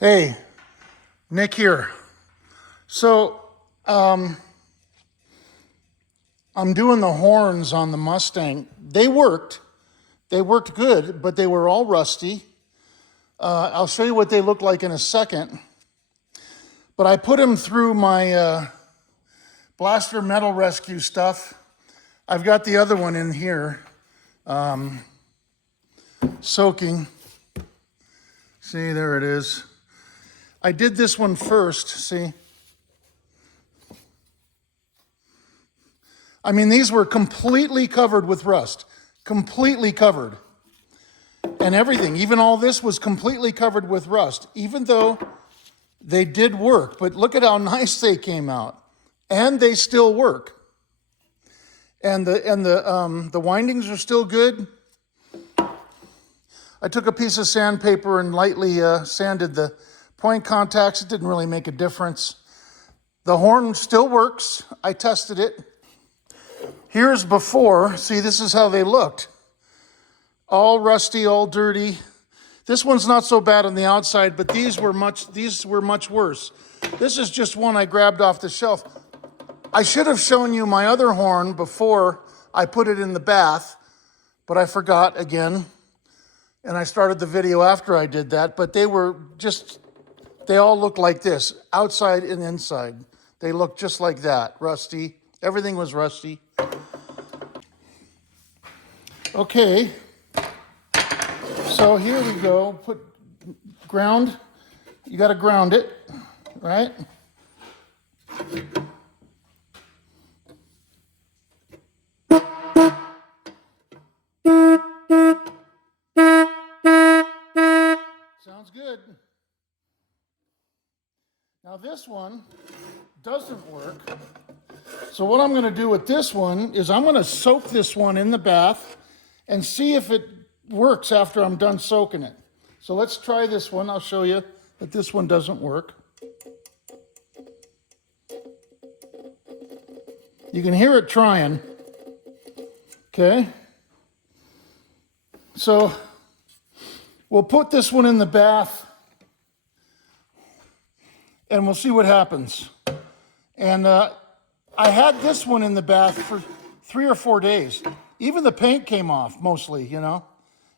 Hey, Nick here. So, I'm doing the horns on the Mustang. They worked good, but they were all rusty. I'll show you what they look like in a second. But I put them through my Blaster Metal Rescue stuff. I've got the other one in here, soaking. See, there it is. I did this one first, see? I mean, these were completely covered with rust, completely covered. And everything, even all this was completely covered with rust, even though they did work. But look at how nice they came out. And they still work. And the windings are still good. I took a piece of sandpaper and lightly sanded the point contacts. It didn't really make a difference. The horn still works. I tested it. Here's before. See, this is how they looked. All rusty, all dirty. This one's not so bad on the outside, but these were much worse. This is just one I grabbed off the shelf. I should have shown you my other horn before I put it in the bath, but I forgot again. And I started the video after I did that, but they all look like this, outside and inside. They look just like that, rusty. Everything was rusty. Okay, so here we go. Put ground, you gotta ground it, right? Sounds good. Now this one doesn't work. So what I'm gonna do with this one is I'm gonna soak this one in the bath and see if it works after I'm done soaking it. So let's try this one. I'll show you that this one doesn't work. You can hear it trying. Okay. So we'll put this one in the bath and we'll see what happens. And I had this one in the bath for 3 or 4 days. Even the paint came off mostly, you know,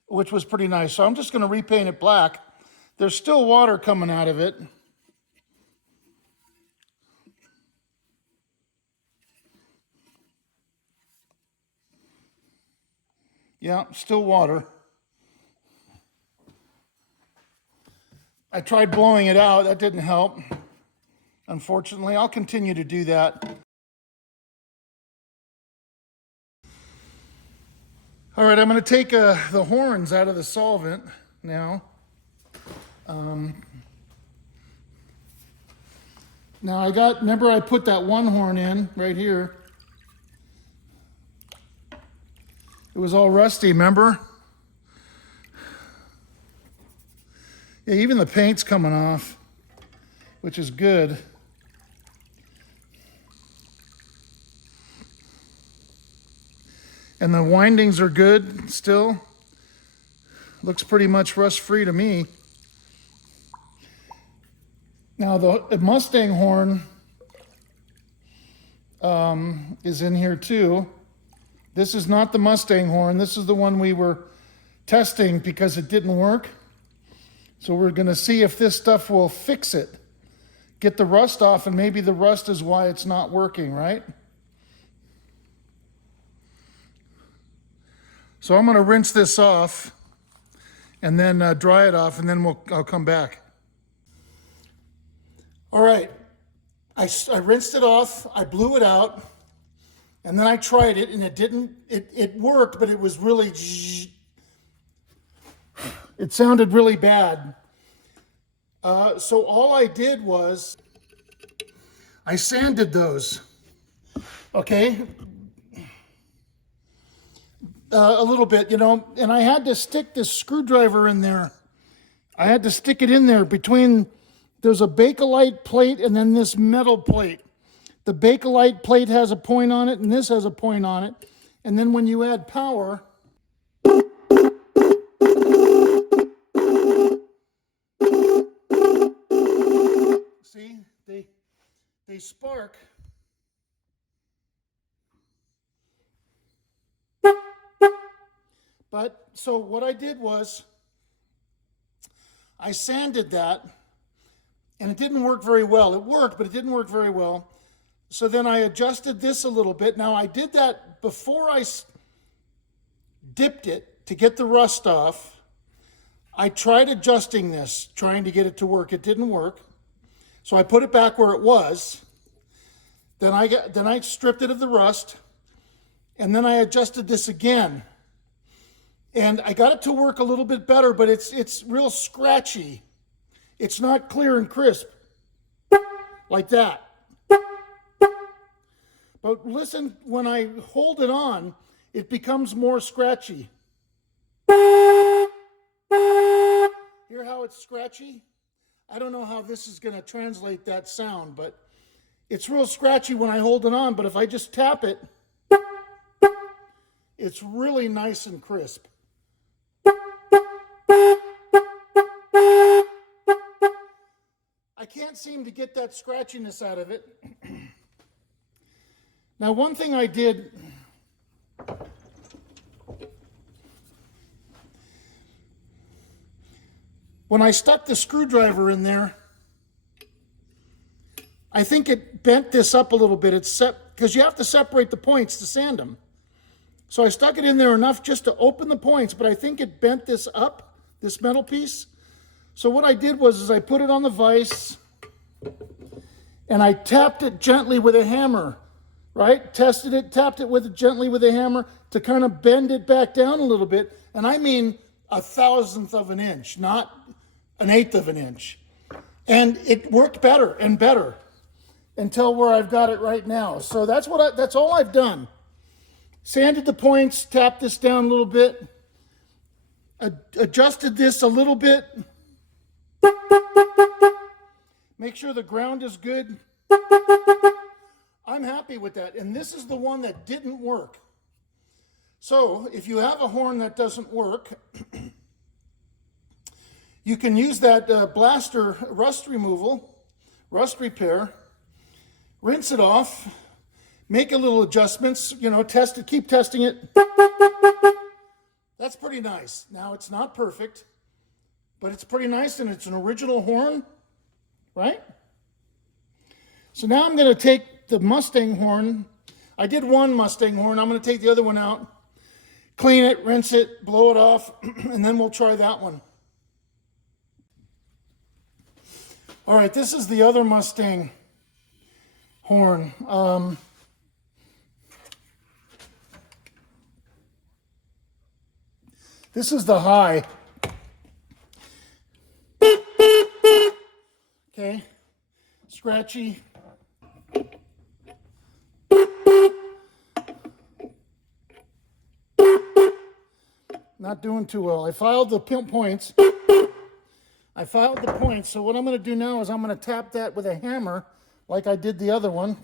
which was pretty nice. So I'm just going to repaint it black. There's still water coming out of it. Yeah, still water. I tried blowing it out. That didn't help. Unfortunately, I'll continue to do that. All right, I'm going to take the horns out of the solvent now. Now remember I put that one horn in right here. It was all rusty, remember? Yeah, even the paint's coming off, which is good. And the windings are good still. Looks pretty much rust-free to me. Now the Mustang horn is in here too. This is not the Mustang horn. This is the one we were testing because it didn't work. So we're gonna see if this stuff will fix it. Get the rust off, and maybe the rust is why it's not working, right? So I'm gonna rinse this off and then dry it off, and then I'll come back. All right, I rinsed it off, I blew it out, and then I tried it, and it worked, but it was really, it sounded really bad. So all I did was, I sanded those, okay? A little bit, you know, and I had to stick this screwdriver in there. I had to stick it in there between, there's a Bakelite plate and then this metal plate. The Bakelite plate has a point on it and this has a point on it. And then when you add power, they spark. But so what I did was I sanded that, and it didn't work very well. It worked, but it didn't work very well. So then I adjusted this a little bit. Now I did that before I dipped it to get the rust off. I tried adjusting this, trying to get it to work. It didn't work. So I put it back where it was. Then I stripped it of the rust, and then I adjusted this again. And I got it to work a little bit better, but it's real scratchy. It's not clear and crisp like that. But listen, when I hold it on, it becomes more scratchy. Hear how it's scratchy? I don't know how this is going to translate that sound, but it's real scratchy when I hold it on. But if I just tap it, it's really nice and crisp. I can't seem to get that scratchiness out of it. Now, one thing I did, when I stuck the screwdriver in there, I think it bent this up a little bit. Because you have to separate the points to sand them. So I stuck it in there enough just to open the points, but I think it bent this up, this metal piece. So what I did was I put it on the vise, and I tapped it gently with a hammer, right? Tested it, tapped it gently with a hammer to kind of bend it back down a little bit. And I mean 1/1000th of an inch, not 1/8 of an inch. And it worked better and better until where I've got it right now. So that's all I've done. Sanded the points, tapped this down a little bit, adjusted this a little bit. Make sure the ground is good. I'm happy with that. And this is the one that didn't work. So if you have a horn that doesn't work, you can use that blaster rust removal, rust repair, rinse it off, make a little adjustments, test it, keep testing it. That's pretty nice. Now, it's not perfect, but it's pretty nice, and it's an original horn, right? So now I'm going to take the Mustang horn. I did one Mustang horn. I'm going to take the other one out, clean it, rinse it, blow it off, and then we'll try that one. All right, this is the other Mustang horn. This is the high. Okay, scratchy. Not doing too well. I filed the points. So what I'm going to do now is I'm going to tap that with a hammer like I did the other one.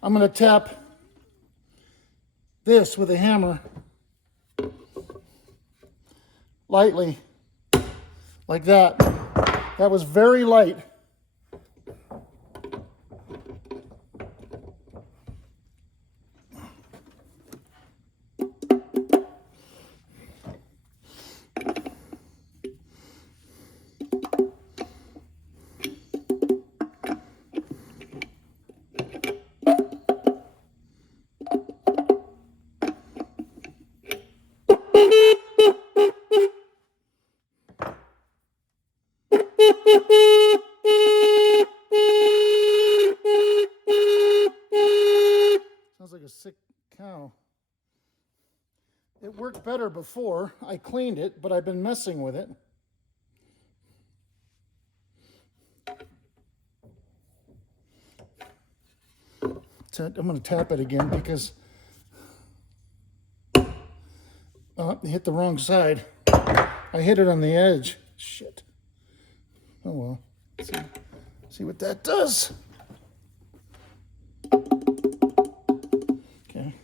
I'm going to tap this with a hammer lightly, like that. That was very light. Sounds like a sick cow. It worked better before I cleaned it, but I've been messing with it. I'm going to tap it again because I hit the wrong side. I hit it on the edge. Shit. Oh well. See what that does. Okay.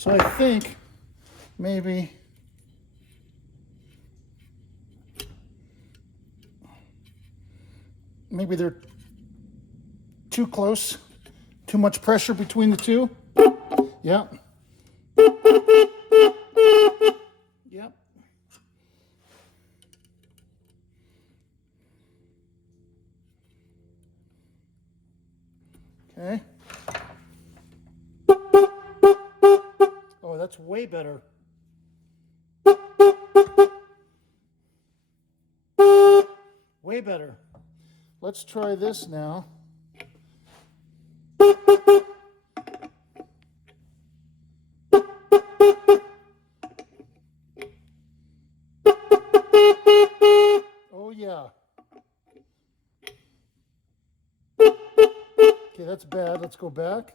So I think maybe they're too close, too much pressure between the two. Yep. Yep. Okay. Oh, that's way better. Way better. Let's try this now. Oh, yeah. Okay, that's bad. Let's go back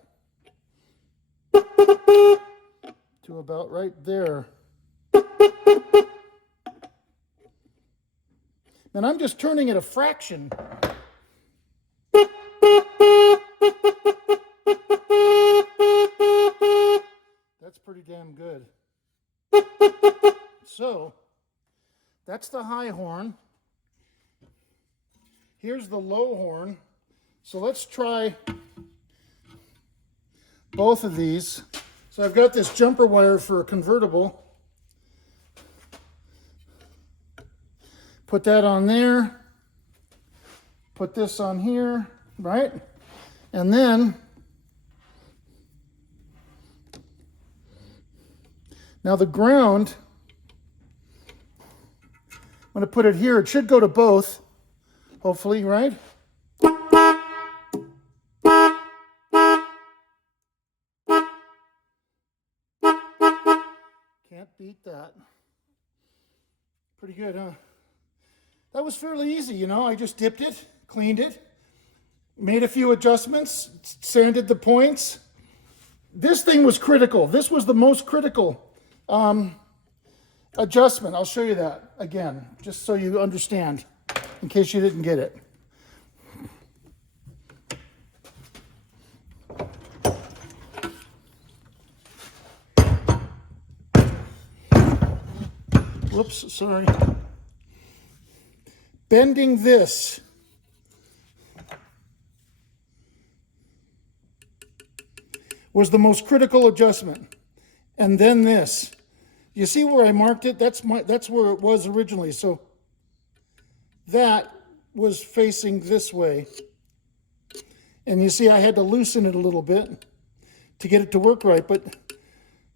to about right there. And I'm just turning it a fraction. That's pretty damn good. So, that's the high horn. Here's the low horn. So let's try both of these. So I've got this jumper wire for a convertible. Put that on there. Put this on here, right? And then, now the ground, I'm going to put it here. It should go to both, hopefully, right? Can't beat that. Pretty good, huh? That was fairly easy, you know. I just dipped it, cleaned it, made a few adjustments, sanded the points. This thing was critical. This was the most critical adjustment. I'll show you that again, just so you understand, in case you didn't get it. Whoops, sorry. Bending this was the most critical adjustment. And then this. You see where I marked it? That's where it was originally. So that was facing this way. And you see I had to loosen it a little bit to get it to work right. But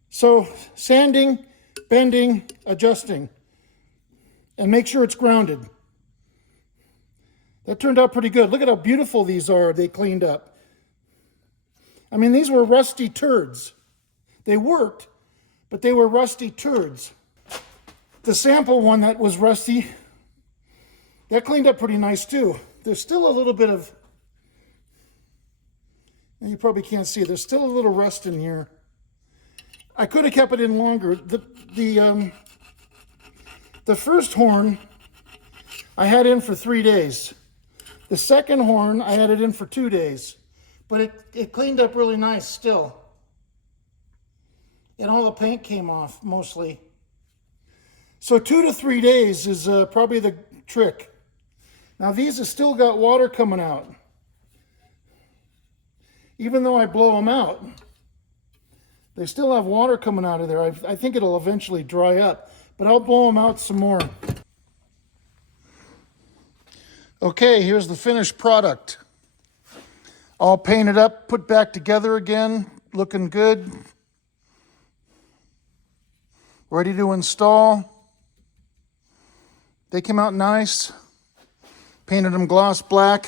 so sanding, bending, adjusting, and make sure it's grounded. That turned out pretty good. Look at how beautiful these are. They cleaned up. I mean, these were rusty turds. They worked, but they were rusty turds. The sample one that was rusty, that cleaned up pretty nice too. There's still a little bit of, you probably can't see, there's still a little rust in here. I could have kept it in longer. The first horn I had in for 3 days. The second horn I had it in for 2 days, but it cleaned up really nice still. And all the paint came off mostly. So 2 to 3 days is probably the trick. Now these have still got water coming out. Even though I blow them out, they still have water coming out of there. I think it'll eventually dry up, but I'll blow them out some more. Okay, here's the finished product. All painted up, put back together again, looking good. Ready to install. They came out nice. Painted them gloss black.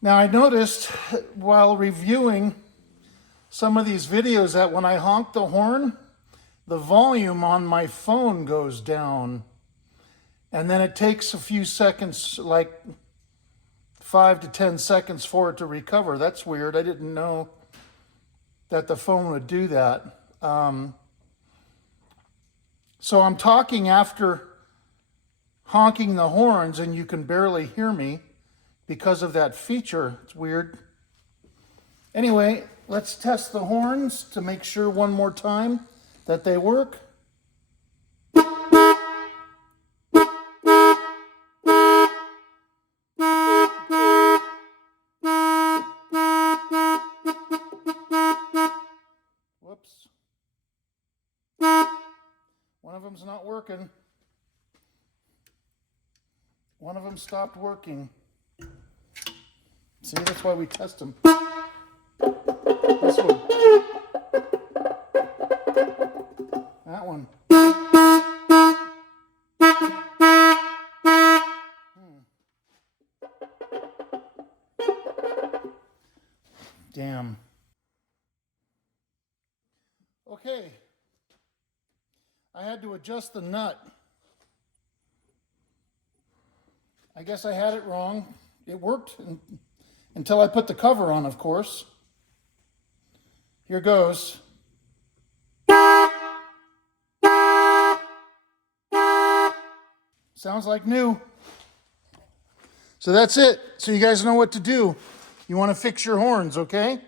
Now I noticed while reviewing some of these videos that when I honk the horn, the volume on my phone goes down. And then it takes a few seconds, like 5 to 10 seconds for it to recover. That's weird. I didn't know that the phone would do that. So I'm talking after honking the horns and you can barely hear me because of that feature. It's weird. Anyway, let's test the horns to make sure one more time that they work. Whoops. One of them's not working. One of them stopped working. See, that's why we test them. This one. That one. Damn. Okay. I had to adjust the nut. I guess I had it wrong. It worked until I put the cover on, of course. Here goes. Sounds like new. So that's it. So you guys know what to do. You want to fix your horns, okay?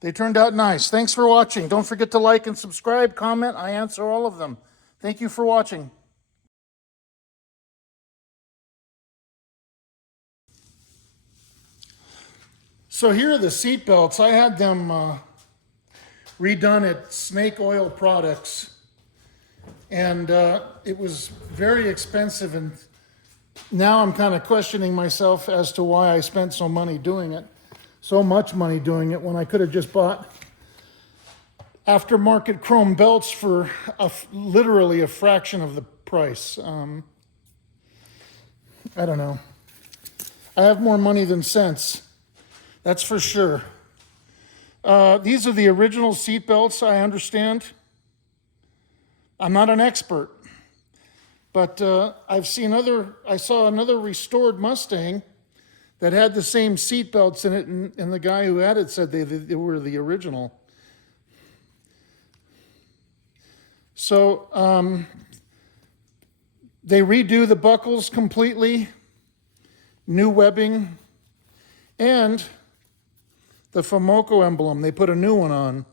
They turned out nice. Thanks for watching. Don't forget to like and subscribe, comment. I answer all of them. Thank you for watching. So here are the seat belts. I had them redone at Snake Oil Products, and it was very expensive, and now I'm kind of questioning myself as to why I spent so much money doing it when I could have just bought aftermarket chrome belts for literally a fraction of the price. I don't know. I have more money than sense. That's for sure. These are the original seat belts, I understand. I'm not an expert, but I saw another restored Mustang that had the same seat belts in it, and the guy who had it said they were the original. So they redo the buckles completely, new webbing, and the Fomoco emblem, they put a new one on.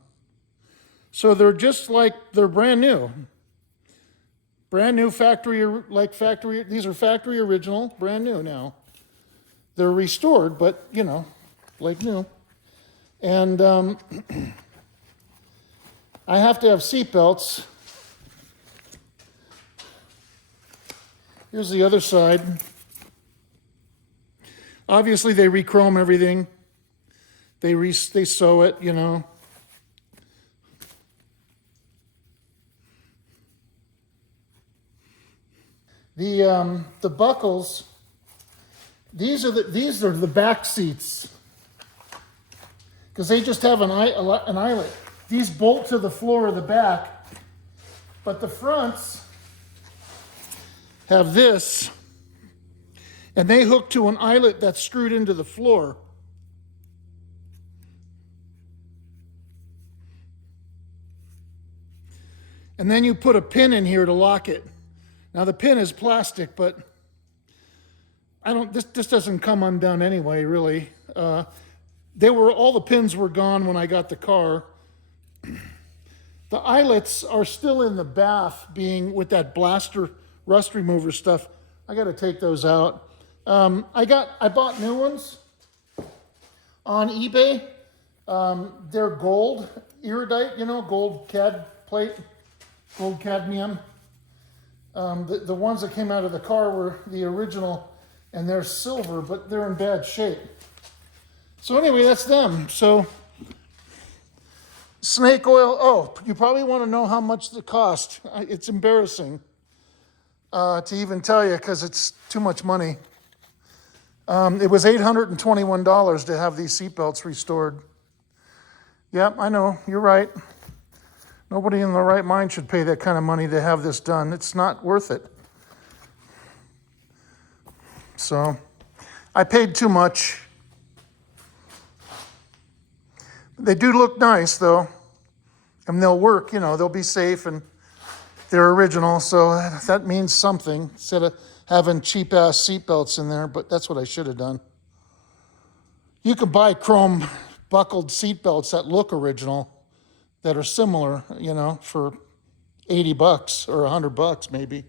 So they're just like, they're brand new. Brand new factory, these are factory original, brand new now. They're restored, but, you know, like new. And I have to have seat belts. Here's the other side. Obviously, they re-chrome everything. They sew it, you know. The buckles, these are the back seats, because they just have an eyelet. These bolt to the floor of the back, but the fronts have this, and they hook to an eyelet that's screwed into the floor. And then you put a pin in here to lock it. Now the pin is plastic, but this doesn't come undone anyway, really. All the pins were gone when I got the car. The eyelets are still in the bath, being with that blaster rust remover stuff. I got to take those out. I bought new ones on eBay. They're gold iridite, you know, gold cadmium. The ones that came out of the car were the original, and they're silver, but they're in bad shape. So anyway, that's them. So Snake Oil. Oh, you probably want to know how much it cost. It's embarrassing to even tell you, because it's too much money. It was $821 to have these seatbelts restored. Yep, I know, you're right. Nobody in their right mind should pay that kind of money to have this done. It's not worth it. So I paid too much. They do look nice, though, and they'll work, you know, they'll be safe, and they're original, so that means something, instead of having cheap-ass seatbelts in there, but that's what I should have done. You can buy chrome buckled seat belts that look original, that are similar, you know, for $80 or $100 maybe.